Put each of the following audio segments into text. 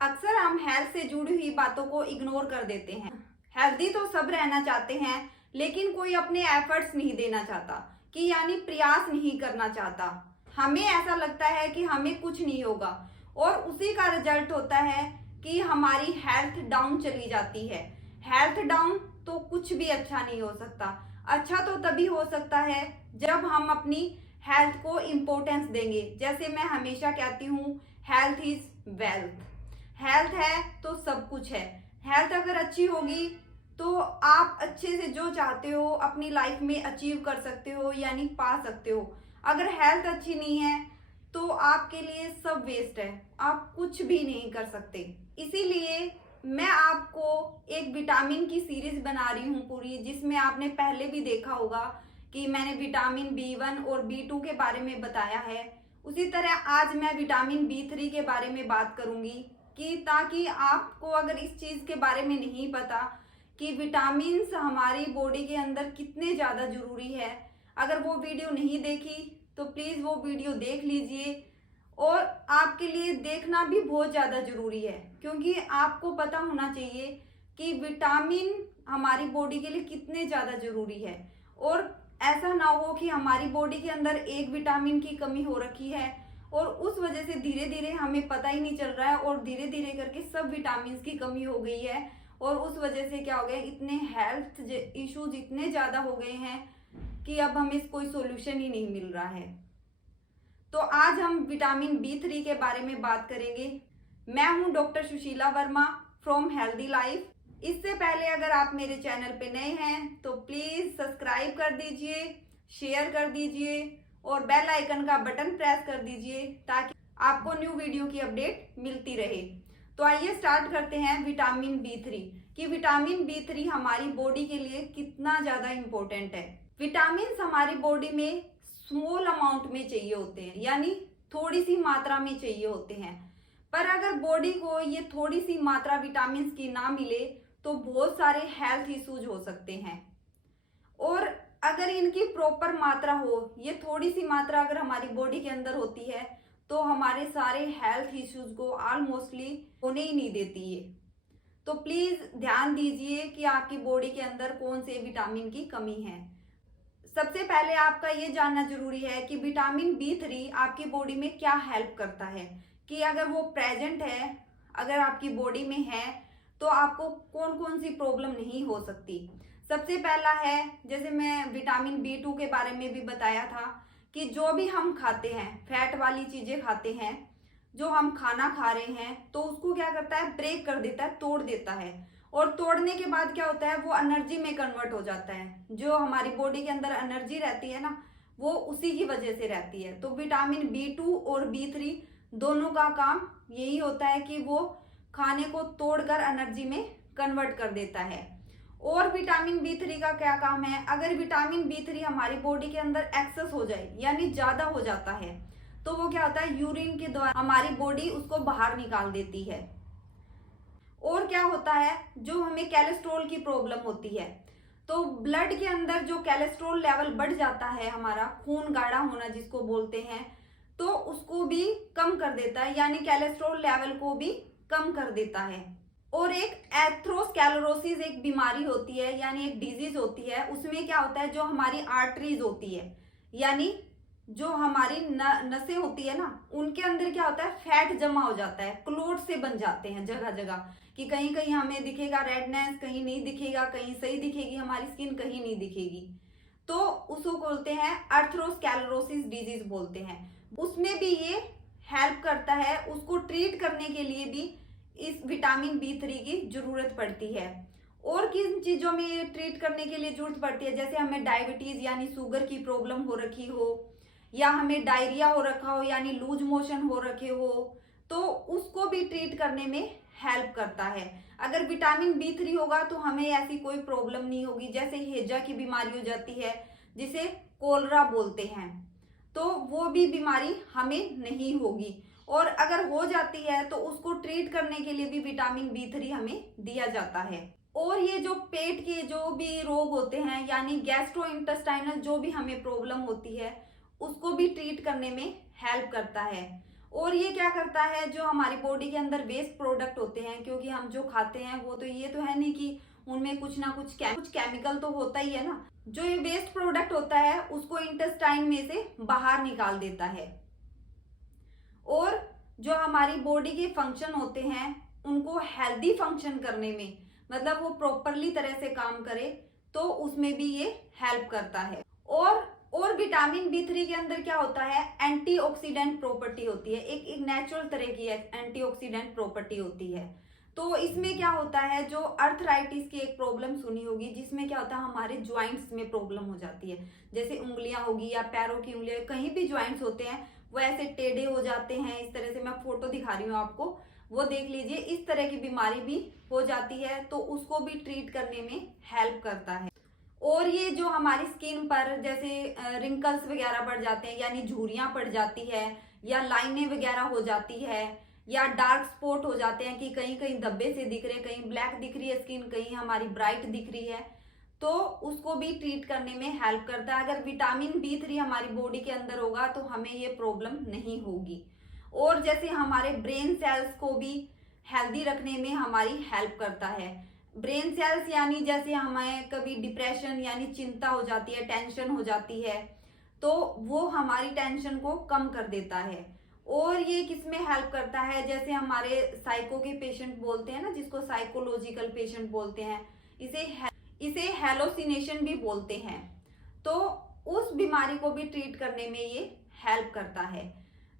अक्सर हम हेल्थ से जुड़ी हुई बातों को इग्नोर कर देते हैं। हेल्दी तो सब रहना चाहते हैं, लेकिन कोई अपने एफर्ट्स नहीं देना चाहता, कि यानी प्रयास नहीं करना चाहता। हमें ऐसा लगता है कि हमें कुछ नहीं होगा, और उसी का रिजल्ट होता है कि हमारी हेल्थ डाउन चली जाती है। हेल्थ डाउन तो कुछ भी अच्छा नहीं हो सकता। अच्छा तो तभी हो सकता है जब हम अपनी हेल्थ को इम्पोर्टेंस देंगे। जैसे मैं हमेशा कहती हूँ, हेल्थ इज वेल्थ। हेल्थ है तो सब कुछ है। हेल्थ अगर अच्छी होगी तो आप अच्छे से जो चाहते हो अपनी लाइफ में अचीव कर सकते हो, यानी पा सकते हो। अगर हेल्थ अच्छी नहीं है तो आपके लिए सब वेस्ट है, आप कुछ भी नहीं कर सकते। इसीलिए मैं आपको एक विटामिन की सीरीज बना रही हूँ पूरी, जिसमें आपने पहले भी देखा होगा कि मैंने विटामिन B1 और B2 के बारे में बताया है। उसी तरह आज मैं विटामिन B3 के बारे में बात करूंगी, कि ताकि आपको अगर इस चीज़ के बारे में नहीं पता कि विटामिन्स हमारी बॉडी के अंदर कितने ज़्यादा ज़रूरी है, अगर वो वीडियो नहीं देखी तो प्लीज़ वो वीडियो देख लीजिए। और आपके लिए देखना भी बहुत ज़्यादा ज़रूरी है, क्योंकि आपको पता होना चाहिए कि विटामिन हमारी बॉडी के लिए कितने ज़्यादा ज़रूरी है। और ऐसा ना हो कि हमारी बॉडी के अंदर एक विटामिन की कमी हो रखी है और उस वजह से धीरे धीरे हमें पता ही नहीं चल रहा है, और धीरे धीरे करके सब विटामिन की कमी हो गई है, और उस वजह से क्या हो गया, इतने हेल्थ इश्यूज इतने ज़्यादा हो गए हैं कि अब हमें कोई सोल्यूशन ही नहीं मिल रहा है। तो आज हम विटामिन B3 के बारे में बात करेंगे। मैं हूं doctor Sushila Verma from healthy life. इससे पहले अगर आप मेरे चैनल पे नए हैं तो प्लीज़ सब्सक्राइब कर दीजिए, शेयर कर दीजिए और बेल आइकन का बटन प्रेस कर दीजिए, ताकि आपको न्यू वीडियो की अपडेट मिलती रहे। तो आइए स्टार्ट करते हैं विटामिन B3, कि विटामिन B3 हमारी बॉडी के लिए कितना ज़्यादा इम्पोर्टेंट है। विटामिन हमारी बॉडी में स्मॉल अमाउंट में चाहिए होते हैं, यानी थोड़ी सी मात्रा में चाहिए होते हैं। पर अगर बॉडी को ये थोड़ी सी मात्रा विटामिन की ना मिले तो बहुत सारे हेल्थ इश्यूज हो सकते हैं। और अगर इनकी प्रॉपर मात्रा हो, ये थोड़ी सी मात्रा अगर हमारी बॉडी के अंदर होती है तो हमारे सारे हेल्थ इश्यूज को ऑलमोस्टली होने ही नहीं देती है। तो प्लीज ध्यान दीजिए कि आपकी बॉडी के अंदर कौन से विटामिन की कमी है। सबसे पहले आपका ये जानना जरूरी है कि विटामिन B3 आपकी बॉडी में क्या हेल्प करता है, कि अगर वो प्रेजेंट है, अगर आपकी बॉडी में है तो आपको कौन कौन सी प्रॉब्लम नहीं हो सकती। सबसे पहला है, जैसे मैं विटामिन B2 के बारे में भी बताया था, कि जो भी हम खाते हैं, फैट वाली चीजें खाते हैं, जो हम खाना खा रहे हैं तो उसको क्या करता है, ब्रेक कर देता है, तोड़ देता है। और तोड़ने के बाद क्या होता है, वो एनर्जी में कन्वर्ट हो जाता है। जो हमारी बॉडी के अंदर एनर्जी रहती है ना, वो उसी की वजह से रहती है। तो विटामिन B2 और B3 दोनों का काम यही होता है कि वो खाने को तोड़कर एनर्जी में कन्वर्ट कर देता है। और विटामिन B3 का क्या काम है, अगर विटामिन B3 हमारी बॉडी के अंदर एक्सेस हो जाए, यानी ज्यादा हो जाता है, तो वो क्या होता है, यूरिन के द्वारा हमारी बॉडी उसको बाहर निकाल देती है। और क्या होता है, जो हमें कोलेस्ट्रॉल की प्रॉब्लम होती है, तो ब्लड के अंदर जो कोलेस्ट्रॉल लेवल बढ़ जाता है, हमारा खून गाढ़ा होना जिसको बोलते हैं, तो उसको भी कम कर देता है, यानी कोलेस्ट्रॉल लेवल को भी कम कर देता है। और एक एथेरोस्क्लेरोसिस एक बीमारी होती है, यानी एक डिजीज होती है। उसमें क्या होता है, जो हमारी आर्टरीज होती है, यानी जो हमारी नसें होती है ना, उनके अंदर क्या होता है, फैट जमा हो जाता है, क्लोट से बन जाते हैं जगह जगह, कि कहीं कहीं हमें दिखेगा रेडनेस, कहीं नहीं दिखेगा, कहीं सही दिखेगी हमारी स्किन, कहीं नहीं दिखेगी। तो उसको बोलते हैं अर्थरोस्क्लेरोसिस डिजीज बोलते हैं। उसमें भी ये हेल्प करता है, उसको ट्रीट करने के लिए भी इस विटामिन B3 की जरूरत पड़ती है। और किन चीजों में ये ट्रीट करने के लिए जरूरत पड़ती है, जैसे हमें डायबिटीज यानी शुगर की प्रॉब्लम हो रखी हो, या हमें डायरिया हो रखा हो, यानी लूज मोशन हो रखे हो, तो उसको भी ट्रीट करने में हेल्प करता है। अगर विटामिन B3 होगा तो हमें ऐसी कोई प्रॉब्लम नहीं होगी। जैसे हेजा की बीमारी हो जाती है, जिसे कोलरा बोलते हैं, तो वो भी बीमारी हमें नहीं होगी। और अगर हो जाती है तो उसको ट्रीट करने के लिए भी विटामिन B3 हमें दिया जाता है। और ये जो पेट के जो भी रोग होते हैं, यानी गैस्ट्रोइंटेस्टाइनल जो भी हमें प्रॉब्लम होती है, उसको भी ट्रीट करने में हेल्प करता है। और ये क्या करता है, जो हमारी बॉडी के अंदर वेस्ट प्रोडक्ट होते हैं, क्योंकि हम जो खाते हैं वो तो ये तो है नहीं कि उनमें कुछ ना कुछ केमिकल तो होता ही है ना, जो ये वेस्ट प्रोडक्ट होता है उसको इंटेस्टाइन में से बाहर निकाल देता है। और जो हमारी बॉडी के फंक्शन होते हैं उनको हेल्दी फंक्शन करने में, मतलब वो प्रॉपरली तरह से काम करे, तो उसमें भी ये हेल्प करता है। और विटामिन बी3 के अंदर क्या होता है, एंटीऑक्सीडेंट प्रॉपर्टी होती है, एक नेचुरल तरह की एंटीऑक्सीडेंट प्रॉपर्टी होती है। तो इसमें क्या होता है, जो अर्थराइटिस की एक प्रॉब्लम सुनी होगी, जिसमें क्या होता है हमारे ज्वाइंट्स में प्रॉब्लम हो जाती है, जैसे उंगलियां होगी या पैरों की उंगलियां, कहीं भी ज्वाइंट्स होते हैं वो ऐसे टेढ़े हो जाते हैं। इस तरह से मैं फोटो दिखा रही हूँ आपको, वो देख लीजिए, इस तरह की बीमारी भी हो जाती है, तो उसको भी ट्रीट करने में हेल्प करता है। और ये जो हमारी स्किन पर जैसे रिंकल्स वगैरह पड़ जाते हैं, यानी झुर्रियां पड़ जाती है, या लाइनें वगैरह हो जाती है, या डार्क स्पॉट हो जाते हैं कि कहीं कहीं धब्बे से दिख रहे, कहीं ब्लैक दिख रही है स्किन, कहीं हमारी ब्राइट दिख रही है, तो उसको भी ट्रीट करने में हेल्प करता है। अगर विटामिन बी3 हमारी बॉडी के अंदर होगा तो हमें ये प्रॉब्लम नहीं होगी। और जैसे हमारे ब्रेन सेल्स को भी हेल्दी रखने में हमारी हेल्प करता है। ब्रेन सेल्स यानी जैसे हमें कभी डिप्रेशन यानी चिंता हो जाती है, टेंशन हो जाती है, तो वो हमारी टेंशन को कम कर देता है। और ये किसमें हेल्प करता है, जैसे हमारे साइको के पेशेंट बोलते हैं ना, जिसको साइकोलॉजिकल पेशेंट बोलते हैं, इसे हेलोसिनेशन भी बोलते हैं, तो उस बीमारी को भी ट्रीट करने में ये हेल्प करता है।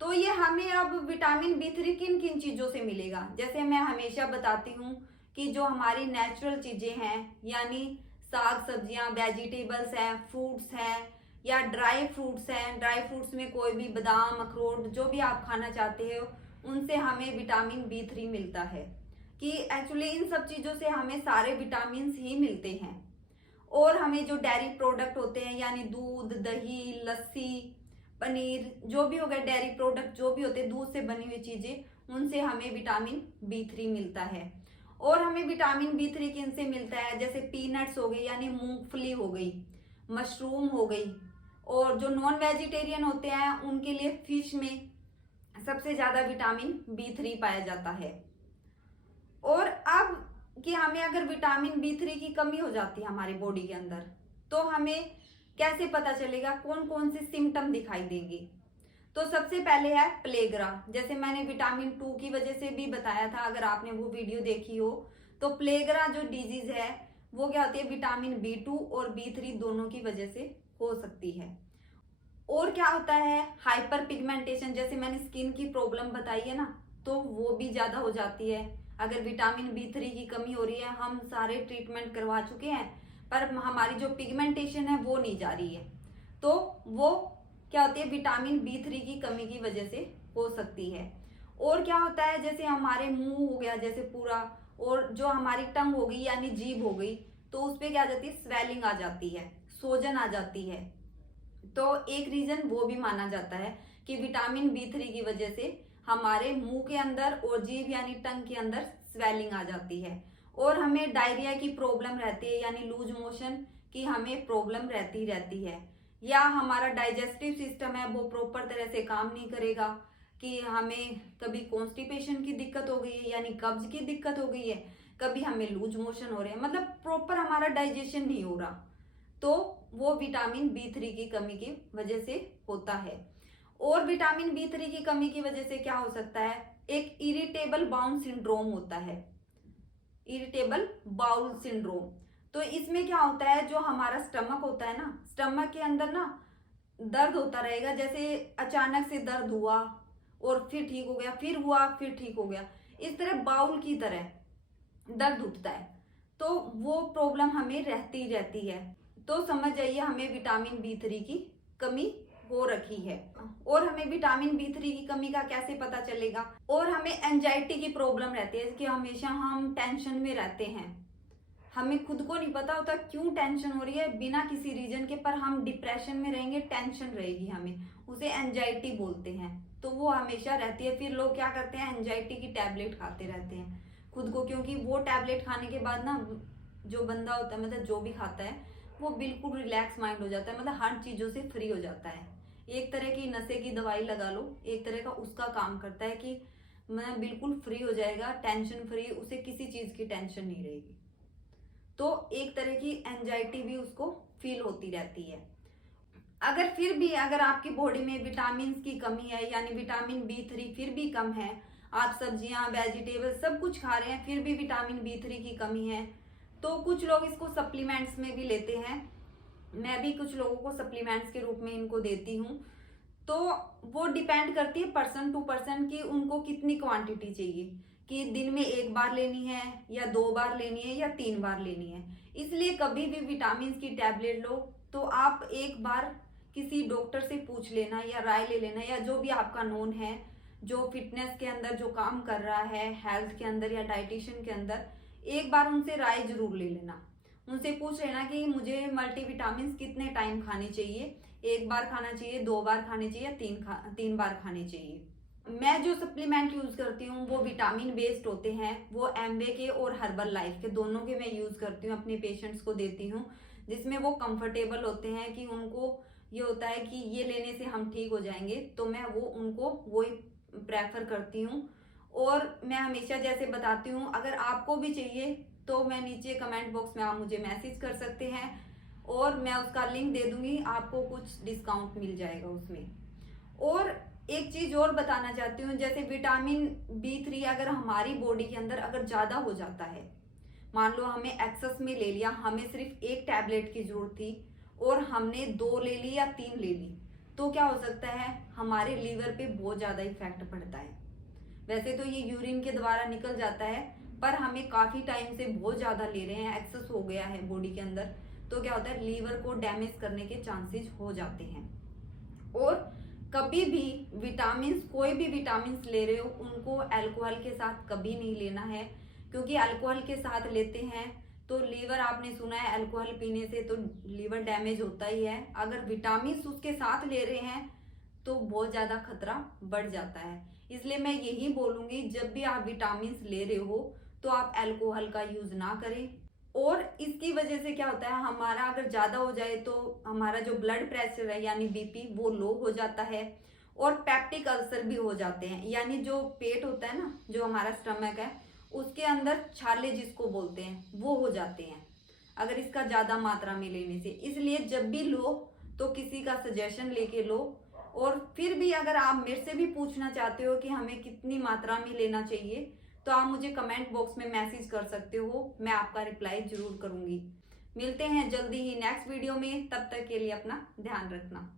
तो ये हमें अब विटामिन बी3 किन किन चीजों से मिलेगा, जैसे मैं हमेशा बताती हूँ कि जो हमारी नेचुरल चीजें हैं, यानी साग सब्जियां, वेजिटेबल्स हैं, फ्रूट्स हैं, या ड्राई फ्रूट्स हैं, ड्राई फ्रूट्स में कोई भी बादाम, अखरोट, जो भी आप खाना चाहते हो, उनसे हमें विटामिन बी3 मिलता है। कि एक्चुअली इन सब चीजों से हमें सारे विटामिन ही मिलते हैं। और हमें जो डेयरी प्रोडक्ट होते हैं, यानी दूध, दही, लस्सी, पनीर, जो भी हो गया डेयरी प्रोडक्ट, जो भी होते हैं दूध से बनी हुई चीजें, उनसे हमें विटामिन बी3 मिलता है। और हमें विटामिन बी3 किन से मिलता है, जैसे पीनट्स हो गई, यानी मूंगफली हो गई, मशरूम हो गई, और जो नॉन वेजिटेरियन होते हैं उनके लिए फिश में सबसे ज्यादा विटामिन बी3 पाया जाता है। और अब कि हमें अगर विटामिन बी3 की कमी हो जाती है हमारी बॉडी के अंदर, तो हमें कैसे पता चलेगा, कौन कौन से सिम्टम दिखाई देंगे। तो सबसे पहले है प्लेगरा, जैसे मैंने विटामिन 2 की वजह से भी बताया था, अगर आपने वो वीडियो देखी हो, तो प्लेगरा जो डिजीज है वो क्या होती है, विटामिन बी2 और बी3 दोनों की वजह से हो सकती है। और क्या होता है, हाइपर पिगमेंटेशन, जैसे मैंने स्किन की प्रॉब्लम बताई है ना, तो वो भी ज्यादा हो जाती है अगर विटामिन बी3 की कमी हो रही है। हम सारे ट्रीटमेंट करवा चुके हैं पर हमारी जो पिगमेंटेशन है वो नहीं जा रही है, तो वो क्या होती है, विटामिन बी3 की कमी की वजह से हो सकती है। और क्या होता है, जैसे हमारे मुंह हो गया जैसे पूरा, और जो हमारी टंग हो गई यानी जीभ हो गई, तो उस पर क्या आ जाती है, स्वेलिंग आ जाती है, सोजन आ जाती है। तो एक रीजन वो भी माना जाता है कि विटामिन बी3 की वजह से हमारे मुंह के अंदर और जीभ यानी टंग के अंदर स्वेलिंग आ जाती है। और हमें डायरिया की प्रॉब्लम रहती है, यानी लूज मोशन की हमें प्रॉब्लम रहती है, या हमारा डाइजेस्टिव सिस्टम है वो प्रॉपर तरह से काम नहीं करेगा, कि हमें कभी कॉन्स्टिपेशन की दिक्कत हो गई है यानी कब्ज की दिक्कत हो गई है, कभी हमें लूज मोशन हो रहे हैं, मतलब प्रॉपर हमारा डाइजेशन नहीं हो रहा, तो वो विटामिन बी3 की कमी की वजह से होता है। और विटामिन बी3 की कमी की वजह से क्या हो सकता है, एक इरिटेबल बाउल सिंड्रोम होता है, इरिटेबल बाउल सिंड्रोम। तो इसमें क्या होता है, जो हमारा स्टमक होता है ना, स्टमक के अंदर ना दर्द होता रहेगा, जैसे अचानक से दर्द हुआ और फिर ठीक हो गया, फिर हुआ फिर ठीक हो गया, इस तरह बाउल की तरह दर्द उठता है, तो वो प्रॉब्लम हमें रहती है। तो समझ जाइए हमें विटामिन बी3 की कमी हो रखी है। और हमें विटामिन बी3 की कमी का कैसे पता चलेगा, और हमें एंजाइटी की प्रॉब्लम रहती है कि हमेशा हम टेंशन में रहते हैं, हमें खुद को नहीं पता होता क्यों टेंशन हो रही है बिना किसी रीजन के, पर हम डिप्रेशन में रहेंगे, टेंशन रहेगी हमें, उसे एंजाइटी बोलते हैं, तो वो हमेशा रहती है। फिर लोग क्या करते हैं, एंजाइटी की टैबलेट खाते रहते हैं खुद को, क्योंकि वो टैबलेट खाने के बाद ना जो बंदा होता है, मतलब जो भी खाता है, वो बिल्कुल रिलैक्स माइंड हो जाता है, मतलब हर चीजों से फ्री हो जाता है। एक तरह की नशे की दवाई लगा लो, एक तरह का उसका काम करता है कि मैं बिल्कुल फ्री हो जाएगा, टेंशन फ्री, उसे किसी चीज की टेंशन नहीं रहेगी। तो एक तरह की एंजाइटी भी उसको फील होती रहती है। अगर आपकी बॉडी में विटामिन की कमी है, यानी विटामिन B3 फिर भी कम है, आप सब्जियां वेजिटेबल सब कुछ खा रहे हैं फिर भी विटामिन B3 की कमी है, तो कुछ लोग इसको सप्लीमेंट्स में भी लेते हैं। मैं भी कुछ लोगों को सप्लीमेंट्स के रूप में इनको देती हूँ। तो वो डिपेंड करती है पर्सन टू पर्सन कि उनको कितनी क्वांटिटी चाहिए, कि दिन में 1 बार लेनी है या 2 बार लेनी है या 3 बार लेनी है। इसलिए कभी भी विटामिन की टैबलेट लो तो आप एक बार किसी डॉक्टर से पूछ लेना या राय ले लेना, या जो भी आपका नोन है जो फिटनेस के अंदर जो काम कर रहा है, हेल्थ के अंदर या डाइटिशियन के अंदर, एक बार उनसे राय जरूर ले लेना। उनसे पूछ लेना कि मुझे मल्टीविटामिन कितने टाइम खाने चाहिए, 1 बार खाना चाहिए, 2 बार खाने चाहिए या 3 बार खाने चाहिए। मैं जो सप्लीमेंट यूज करती हूँ वो विटामिन बेस्ड होते हैं, वो एमवे के और हर्बल लाइफ के दोनों के मैं यूज करती हूँ, अपने पेशेंट्स को देती हूँ, जिसमें वो कंफर्टेबल होते हैं कि उनको ये होता है कि ये लेने से हम ठीक हो जाएंगे, तो मैं वो उनको वही प्रेफर करती हूँ। और मैं हमेशा जैसे बताती हूँ, अगर आपको भी चाहिए तो मैं नीचे कमेंट बॉक्स में आप मुझे मैसेज कर सकते हैं और मैं उसका लिंक दे दूंगी, आपको कुछ डिस्काउंट मिल जाएगा उसमें। और एक चीज और बताना चाहती हूँ, जैसे विटामिन B3 अगर हमारी बॉडी के अंदर अगर ज्यादा हो जाता है, मान लो हमें एक्सेस में ले लिया, हमें सिर्फ 1 टैबलेट की जरूरत थी और हमने 2 ले ली या 3 ले ली, तो क्या हो सकता है, हमारे लीवर पे बहुत ज्यादा इफेक्ट पड़ता है। वैसे तो ये यूरिन के द्वारा निकल जाता है, पर हमें काफी टाइम से बहुत ज्यादा ले रहे हैं, एक्सेस हो गया है बॉडी के अंदर, तो क्या होता है, लीवर को डैमेज करने के चांसेस हो जाते हैं। और कभी भी विटामिन, कोई भी विटामिन ले रहे हो उनको अल्कोहल के साथ कभी नहीं लेना है, क्योंकि अल्कोहल के साथ लेते हैं तो लीवर, आपने सुना है अल्कोहल पीने से तो लीवर डैमेज होता ही है, अगर विटामिन उसके साथ ले रहे हैं तो बहुत ज्यादा खतरा बढ़ जाता है। इसलिए मैं यही बोलूंगी, जब भी आप विटामिन ले रहे हो तो आप अल्कोहल का यूज ना करें। और इसकी वजह से क्या होता है, हमारा अगर ज्यादा हो जाए तो हमारा जो ब्लड प्रेशर है यानी BP वो लो हो जाता है, और पेप्टिक अल्सर भी हो जाते हैं, यानी जो पेट होता है ना, जो हमारा स्टमक है उसके अंदर छाले जिसको बोलते हैं वो हो जाते हैं अगर इसका ज्यादा मात्रा में लेने से। इसलिए जब भी लो तो किसी का सजेशन लेके लो। और फिर भी अगर आप मेरे से भी पूछना चाहते हो कि हमें कितनी मात्रा में लेना चाहिए, तो आप मुझे कमेंट बॉक्स में मैसेज कर सकते हो, मैं आपका रिप्लाई जरूर करूंगी। मिलते हैं जल्दी ही नेक्स्ट वीडियो में, तब तक के लिए अपना ध्यान रखना।